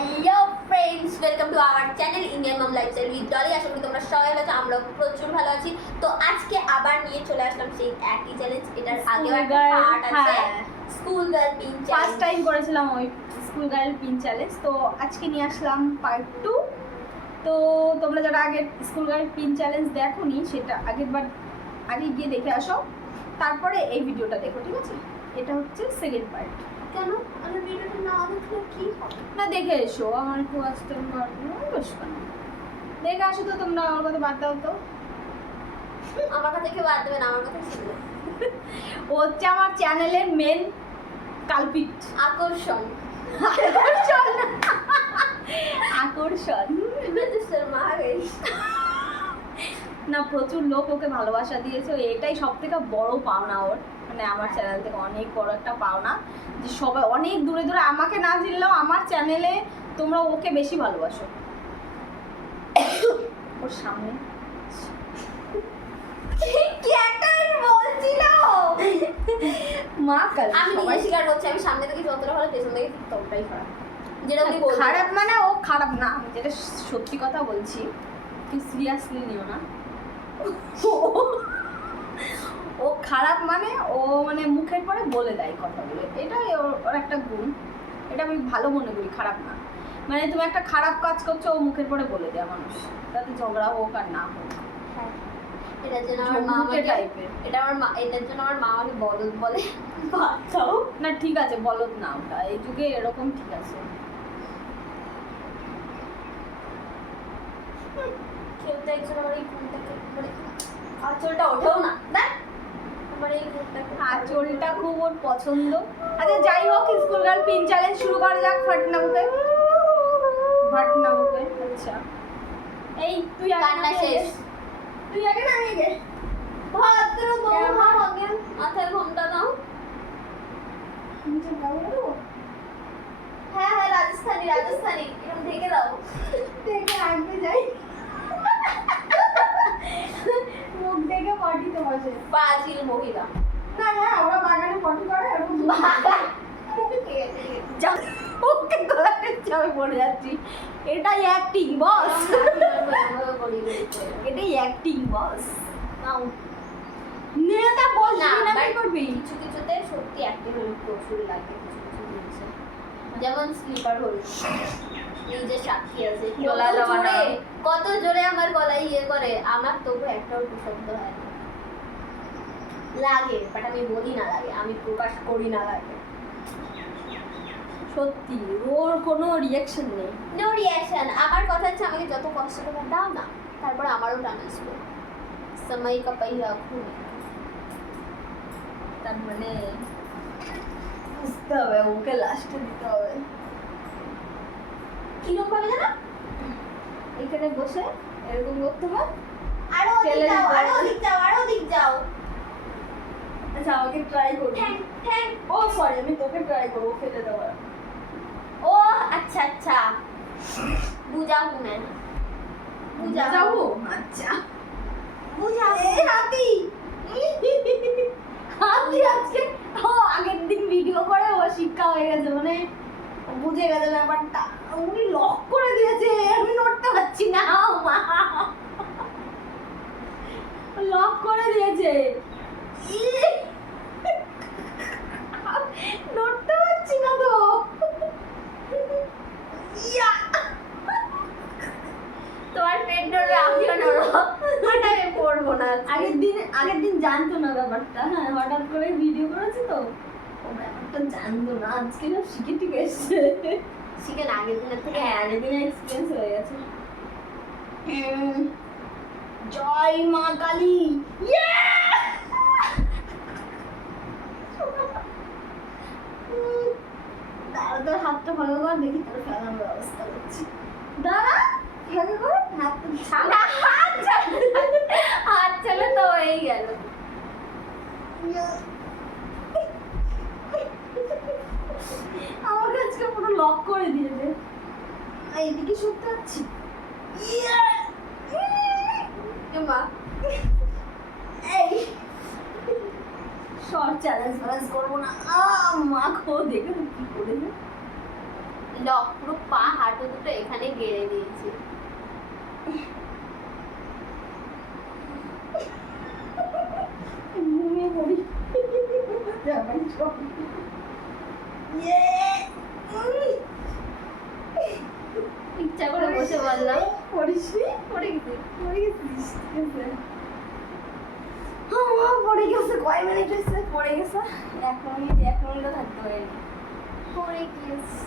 Hello friends, welcome to our channel Indian mom lifestyle with Dolly. আশা করি তোমরা সবাই ভালো আছো, আমরা প্রচুর ভালো আছি। তো আজকে আবার নিয়ে চলে আসলাম সেই একই চ্যালেঞ্জ। এটার আগেও একটা পার্ট আছে, school girl pin challenge. First time করেছিলাম ওই স্কুল গার্ল পিন চ্যালেঞ্জ, তো আজকে নিয়ে আসলাম পার্ট 2। তো তোমরা যারা আগে স্কুল গার্ল পিন চ্যালেঞ্জ দেখোনি সেটা আগে গিয়ে দেখে আসো, তারপরে এই ভিডিওটা দেখো, ঠিক আছে? এটা হচ্ছে সেকেন্ড পার্ট। কেন আমি ভিডিওটা না দেখলে কি হবে? না, দেখে এসো, আমার একটু আসতে বেশ দেখে আসো। তো তোমরা আমার কথা বাদ দাও তো। আমার কথা কেউ বাদ দেবে না, আমার কথা শুনবে। ও হচ্ছে আমার চ্যানেলের মেন কালপিট। আকর্ষণ আকর্ষণ আকর্ষণ মা গেই না, প্রচুর লোক ওকে ভালোবাসা দিয়েছে, এটাই সব থেকে বড় পাওনা ওর, মানে আমার চ্যানেল থেকে অনেক বড় একটা পাওনা যে সবাই অনেক দূরে দূরে আমাকে না চিনলেও আমার চ্যানেলে তোমরা ওকে বেশি ভালোবাসো। ওর সামনে কি একটা বলছিল মা কাল আমি নিজে স্বীকার করছি, আমি সামনে থেকে যতটা ভালো পেছন থেকে ঠিক ততটাই খারাপ। যেটা উনি বলছেন খারাপ মানে ও খারাপ না, আমি যেটা সত্যি কথা বলছি, কি সিরিয়াসলি নিও না। ও খারাপ মানে ও মানে মুখের পরে বলে দেয় কথাগুলো, এটাই ওর একটা গুণ, এটা আমি ভালো মনে করি, খারাপ না। মানে তুমি একটা খারাপ কাজ করছো, ও মুখের পরে বলে দেয় মানুষ, তাতে ঝগড়া হোক আর না হোক। এটার জন্য আমার মা আমাকে এটার জন্য আমার মা আমাকে বলদ বলে। বাচ্চাও না, ঠিক আছে, বলদ না, ওটা এই যুগে এরকম ঠিক আছে। কেউ তো একজন আমার এই ঘুমটাকে মানে আঁচলটা ওঠেও না, দেখ আমার এই ঘুমটাকে আঁচলটা খুব ওর পছন্দ। আচ্ছা যাই হোক, স্কুল গার্ল পিন চ্যালেঞ্জ শুরু করা যাক। ফাটনাবুকে আচ্ছা, এই তুই কান্না শেষ। তুই আগে নামিয়ে গে। ভদ্র বৌমা আগে মাথায় ঘোমটা দাও। হ্যাঁ হ্যাঁ, রাজস্থানি এরকম ঢেকে দাও, দেখে আনতে যাই, মুখ দেখে পটিতে বসে পাঁচিল মহিলা। না। হ্যাঁ, ওরা বাগানে পটি করে এরকম ওকে গলাতে চাপে পড়ে যাচ্ছি। এটাই অ্যাক্টিং বস, এটাই অ্যাক্টিং বস। নাও নেতা বস না, কি করবি? কিছু কিছুতে সত্যি অ্যাক্টিং হলে প্রচুর লাগে, কিছু কিছু জিনিসে। যেমন স্লিপার হোল, নিজের সাক্ষী আছে, কত জোরে আমার গলায় ইয়ে করে, আমার তবু একটাও পছন্দ হয় না। লাগে বাট আমি বলি না লাগে, আমি প্রকাশ করি না লাগে। সত্যি ওর কোনো রিঅ্যাকশন নেই। No reaction. আমার কথা হচ্ছে আমাকে যত কষ্ট করে দাও না, তারপর আমারও টান আসবে। সময় কা পহিয়া ঘুরে। তার মানে বুঝতে হবে, ওকে লাস্টে দিতে হবে। কিরকম ভাবে জানো? এখানে বসে এরকম করতে হবে। আরো ফেলে দিক যাও, দিতে আরো হবে। দিক যাও, আরো দিক যাও। আচ্ছা, আমাকে ট্রাই করবি। ঠ্যাং ঠ্যাং। ও সরি, আমি তোকে ট্রাই করবো ফেলে দেওয়ার। ও আচ্ছা আচ্ছা, বুঝাও না, যাবো আচ্ছা। বুঝাও। এই হাতি হাতি আজকে আগের দিন ভিডিও করে ও শিক্ষা হয়ে গেছে, মানে বুঝে গেছে ব্যাপারটা। উনি লক করে দিয়েছে, আমি নড়তে পারছি না। মা লক করে দিয়েছে, নড়তে পারছি না তো। ইয়া তোমার পেট ধরবে, আমিও নড়ব, বাট আমি পড়বো না। আগের দিন জানতো না ব্যাপারটা। হ্যাঁ, হঠাৎ করে ভিডিও করেছে তো ও ব্যাপারটা জানতো না, আজকে সব শিখে ঠিক এসছে। শিখে না, আগের দিনের থেকে। হ্যাঁ, আগের দিনের এক্সপিরিয়েন্স হয়ে গেছে। জয় মা কালী। দাঁড়া, তোর হাতটা ভালো কর, দেখি তোর ফেলার ব্যবস্থা করছি। দাঁড়া, ভালো কর হাতটা। না, হাত চলে তো হয়ে গেল। আমার কাছকে পুরো লক করে দিয়েছে। এইদিকে শুতে পাচ্ছি। মা এই শর্ট চ্যালেঞ্জ করবো না। মা খো দেখে কি করে লক পুরো পা হাঁটু দুটো এখানে গেড়ে দিয়েছি। ঘুমিয়ে পড়ি। যাবাই সব। ইচ্ছা করে বসে বললাম পড়িসনি? পড়ে গেছি। পড়ে গেছিস? ঠিক আছে। পড়ে গেছে, কয় মিনিট হয়েছে? পড়ে গেছে 1 মিনিটও থাকতে পারেনি। পড়ে গেছি।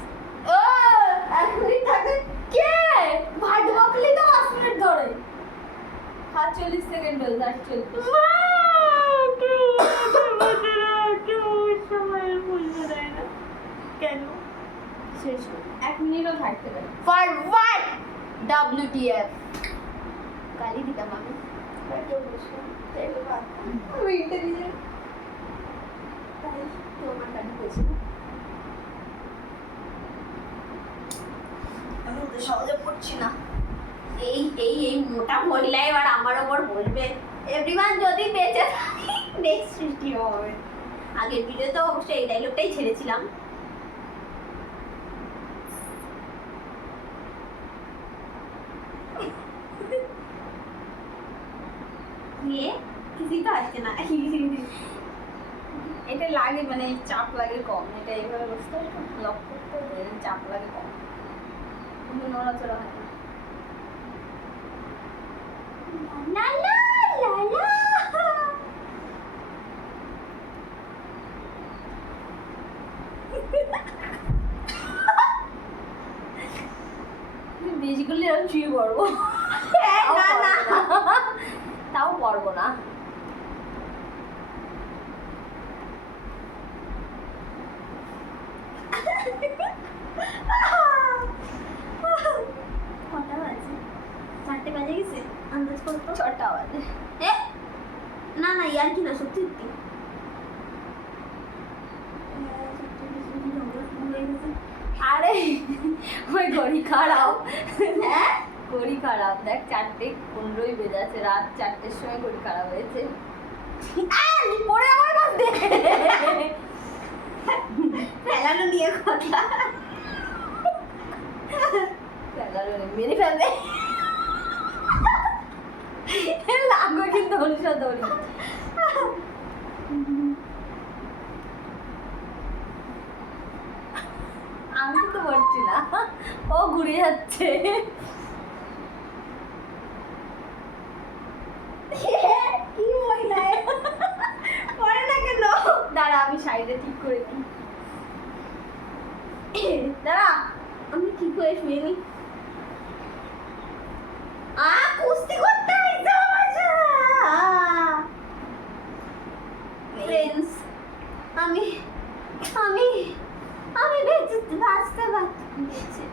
ও 1 মিনিট থাকে কে? ভাট বকলি তো 5 মিনিট ধরে। 40 সেকেন্ড হল, 40। কেন? শেষ হল। 1 মিনিটও থাকতে পারে। For what? WTF? গালি দিতাম আমি। আমি ইন্টেলিজেন্ট। তাই তোমার গাড়ি বলছি না। আমি ওদের সহজে পড়ছি না। এই এই এই মোটা মহিলা এবার আমার ওপর বলবে এভরিওয়ান যদি বেঁচে থাকি নেক্সট সৃষ্টি হবে। আগের ভিডিও তো অবশ্যই এই ডায়লগটাই ছেড়েছিলাম। নিয়ে কিছুই তো আসছে না। এটা লাগে মানে চাপ লাগে কম। এটা এইভাবে বসতে হয়, লক করতে হয়, এর চাপ লাগে কম। কিন্তু নড়াচড়া হয় না। লা লা লা লা। বেশি করলে আমি চুয়ে পড়বো। না না তাও পড়বো না। কটা বাজে? 4টে বাজে গেছে আন্দাজ করতো। 6টা বাজে। এ না না ইয়ার কি না সত্যি সত্যি। আরে ওই ঘড়ি খারাপ। হ্যাঁ ঘড়ি খারাপ, দেখ 4:15 বেজে আছে। রাত 4টের সময় ঘড়ি খারাপ হয়েছে। পরে আমার কাছ দেখে ফেলানো নিয়ে কথা। মেরে ফেলবে। লাগবে কিন্তু হরিষা দড়ি। আমি তো পারছি না, ও ঘুরে যাচ্ছে। কি মহিলা পরে না কেন? দাঁড়া আমি সাইডে ঠিক করে দিই। দাঁড়া আমি কি করে শুয়ে নি? কুস্তি করতে হইতো মজা। ফ্রেন্ডস আমি আমি আমি বাঁচতে বেঁচে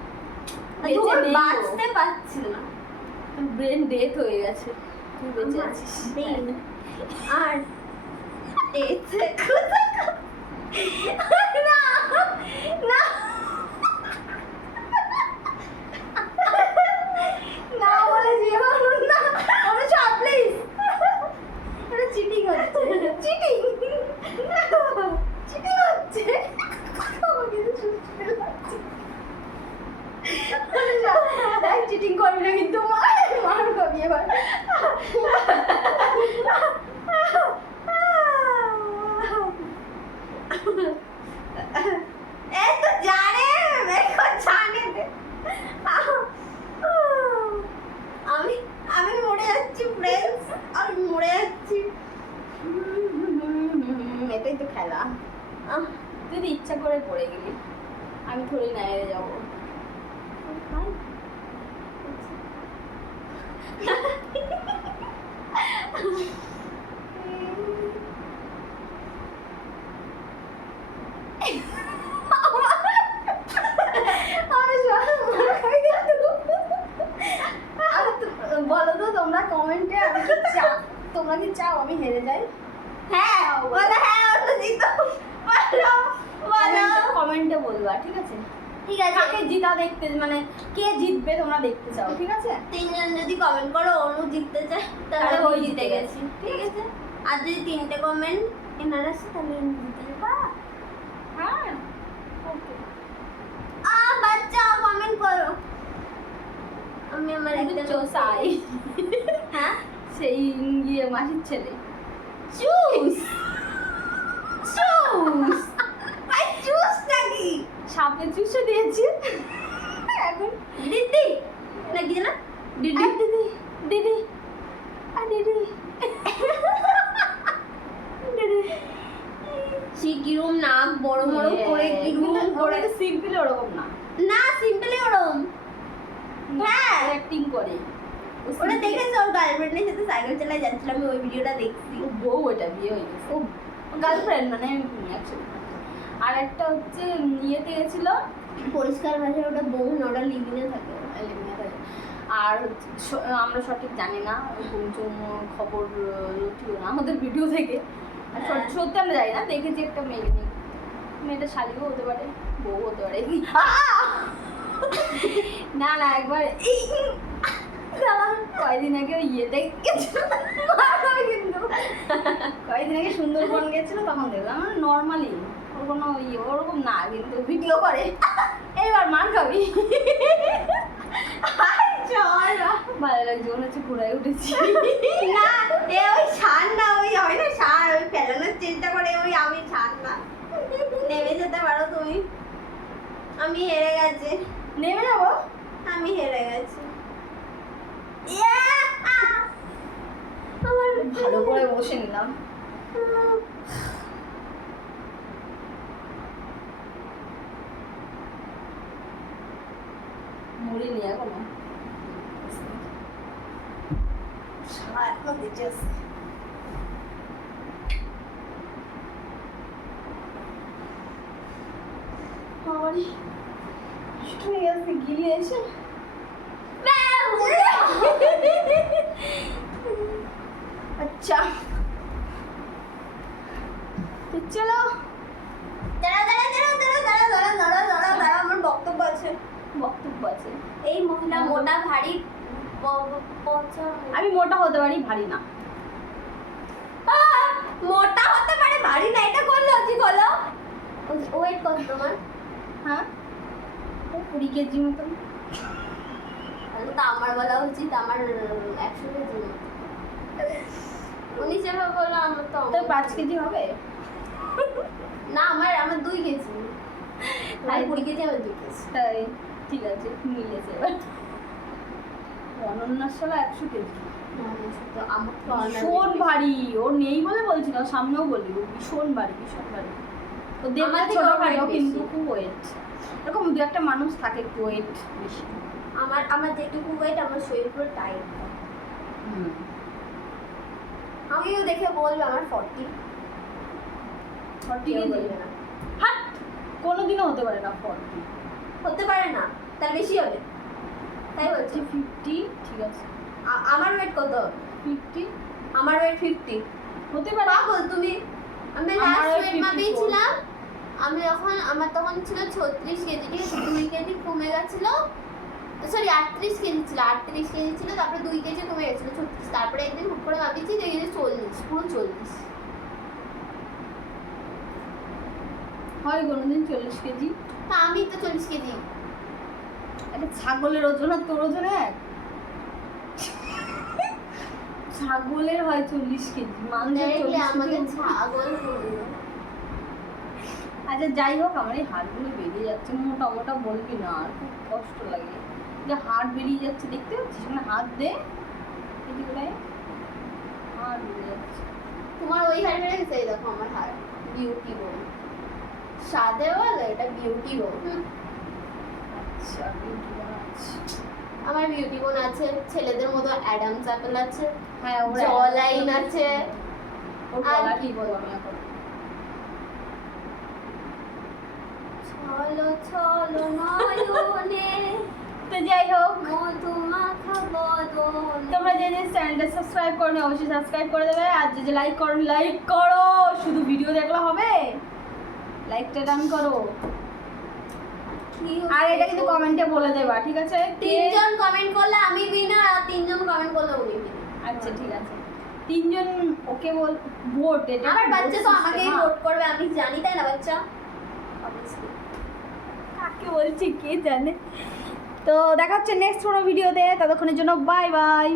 নেই ও। বাঁচতে পারছি না। ব্রেন ডেথ হয়ে গেছে, তুই বেঁচে আমার আছিস। brain আর ডেথ না না না বলে জীবন না, আমি চাপ প্লিজ। এটা চিটিং হচ্ছে, চিটিং চিটিং হচ্ছে। আমাকে তো সুস্থ লাগছে। দেখ চিটিং করবি না কিন্তু মার খাবি এবার। এই তো জানে মেরে জানে দে। আমি আমি মরে যাচ্ছি ফ্রেন্ডস, আমি মরে যাচ্ছি। এটাই তো খেলা। তুই তো ইচ্ছা করে পড়ে গেলি, আমি থোড়ি না এড়ে যাবো। বলো তো তোমরা কমেন্টে, আমি কি চাও, তোমরা কি চাও আমি হেরে যাই? হ্যাঁ বলো, হ্যাঁ ওটা জিতো বলো বলো। কমেন্টে বলবা, ঠিক আছে? ঠিক আছে, কাকে জিতা দেখতে, মানে কে জিতবে তোমরা দেখতে চাও, ঠিক আছে? 3 জন যদি কমেন্ট করো অনু জিততে চায় তাহলে তাহলে ওই ওই জিতে জিতে গেছি, ঠিক আছে? আর যদি 3টে কমেন্ট এনার আসে তাহলে আমি জিতে যাবো। হ্যাঁ ওকে। বাচ্চা চোসাই হ্যাঁ সেই ইয়ে মাসির ছেলে চুস চুস আই চুসটা কি সাপে চুষে দিয়েছে এখন দিদি না কি না দিদি আর দিদি দিদি আর দিদি দিদি সে কিরম নাক বড় বড় করে কিরম করে সিম্পল ওরকম না না সিম্পলি ওরম হ্যাঁ অ্যাক্টিং করে ওটা দেখেছো ওর গার্লফ্রেন্ডের সাথে সাইকেল চালায় যাচ্ছিল আমি ওই ভিডিওটা দেখছি ও বউ ওটা বিয়ে হয়ে গেছে ও গার্লফ্রেন্ড মানে actually। আর একটা হচ্ছে ইয়েতে গেছিল পরিষ্কার ভাষায় ওটা বউ না ওটা লিভিনে থাকে এলিমিনেট হয়ে। আর আমরা সঠিক জানি না কোন খবর লুটিও না আমাদের ভিডিও থেকে আর সত্যি আমরা জানি না দেখেছি একটা মেয়ে নিয়ে মেয়েটা শালিও হতে পারে বউ হতে পারে না না একবার কয়দিন আগে ওই ইয়েতে গেছিল কিন্তু কয়দিন আগে সুন্দরবন গেছিল তখন দেখলাম নর্মালি ওর কোনো ইয়ে ওরকম না কিন্তু ভিডিও করে এবার মার খাবি ভালো লাগছে মনে হচ্ছে ঘোড়ায় উঠেছি না এ ওই ছান না ওই হয় না ছান ওই ফেলানোর চেষ্টা করে ওই আমি ছান না নেমে যেতে পারো তুমি আমি হেরে গেছি নেমে যাবো আমি হেরে গেছি আমার ভালো করে বসে নিলাম মুড়ি নিয়ে এখনো গিয়ে এসে আচ্ছা তো চলো আমার বক্তব্য আছে বক্তব্য আছে এই মহিলা মোটা ভারী পচা আমি মোটা হতে পারি ভারী না মোটা হতে পারে ভারী না এটা কোন লজিক হলো ওয়েট কত তোমার হ্যাঁ 20 কেজি মতন তাহলে তো আমার বলা উচিত আমার 100 কেজি উনি যেভাবে বললো আমার তো তো 5 কেজি হবে না আমার 2 কেজি আর 20 কেজি আমার 2 কেজি তাই ঠিক আছে মিলেছে এবার অনন্যার সালা 100 কেজি তো আমার তো ভীষণ ভারী ও নেই বলে বলছিল সামনেও বলি ও ভীষণ ভারী ও দেখতে আমার থেকে ছোটখাটো weight কিন্তু বেশি। খুব ওয়েট এরকম দু একটা মানুষ থাকে একটু ওয়েট বেশি আমার যেটুকু ওয়েট আমার শরীর পুরো টাইট আমিও দেখে বলবে আমার 40 40 কেউ কেজি বলবে না হাট কোনোদিনও হতে পারে না 40 হতে পারে না তার বেশি হবে তাই বলছি 50 ঠিক আছে আমার ওয়েট কত 50 আমার ওয়েট 50 হতে পারে পাগল তুমি আমি আমার লাস্ট weight ওয়েট 54 মাপিয়েছিলাম আমি যখন আমার তখন ছিল 36 কেজি ঠিক আছে 2 কেজি কমে গেছিল সরি 38 কেজি ছিল 38 কেজি ছিল তারপরে 2 কেজি কমে গেছিল 36 তারপরে একদিন হুট করে মাপিয়েছি দেখি যে 40 পুরো 40 হয় কোনোদিন 40 কেজি তা আমি তো 40 কেজি একটা ছাগলের ওজন আর তোর ওজন এক ছাগলের হয় 40 কেজি মানুষের ডাইরেক্টলি 40 আমাকে কেজি ছাগল বললো আচ্ছা যাই হোক আমার এই হাড়গুলো বেরিয়ে যাচ্ছে মোটা মোটা বলবি না আর খুব কষ্ট লাগে যে হাড় বেরিয়ে যাচ্ছে দেখতে পাচ্ছিস মানে হাত দে এদিকে হাড় বেরিয়ে যাচ্ছে তোমার ওই হার বেড়ে গেছে এই দেখো আমার হার বিউটি বোন সাদে বলে এটা বিউটি বোন আচ্ছা beauty বানাচ্ছি। আমার বিউটি বোন আছে ছেলেদের মতো অ্যাডাম চ্যাপেল আছে হ্যাঁ ওর জলাইন আছে ওর আর গলা কি ঠিক বলবো আমি এখন চলো চলো নয়নে তো যাই হোক মধু মাখা বদন তোমরা যে যে চ্যানেলটা সাবস্ক্রাইব করো না অবশ্যই সাবস্ক্রাইব করে দেবে আর যে যে লাইক করো লাইক করো শুধু ভিডিও দেখলে হবে লাইকটা ডান করো আর এটা কিন্তু কমেন্টে বলে দেবা ঠিক আছে তিনজন কমেন্ট করলে আমি উইনার আর তিনজন কমেন্ট করলে উনি winner। আচ্ছা ঠিক আছে তিনজন ওকে বল ভোট এটা আমার বাচ্চা তো vote আমাকেই system, ভোট করবে আমি জানি তাই না বাচ্চা Obviously। কাকে বলছি কে জানে তো দেখা হচ্ছে নেক্সট কোনো ভিডিওতে, ততক্ষণের জন্য বাই বাই।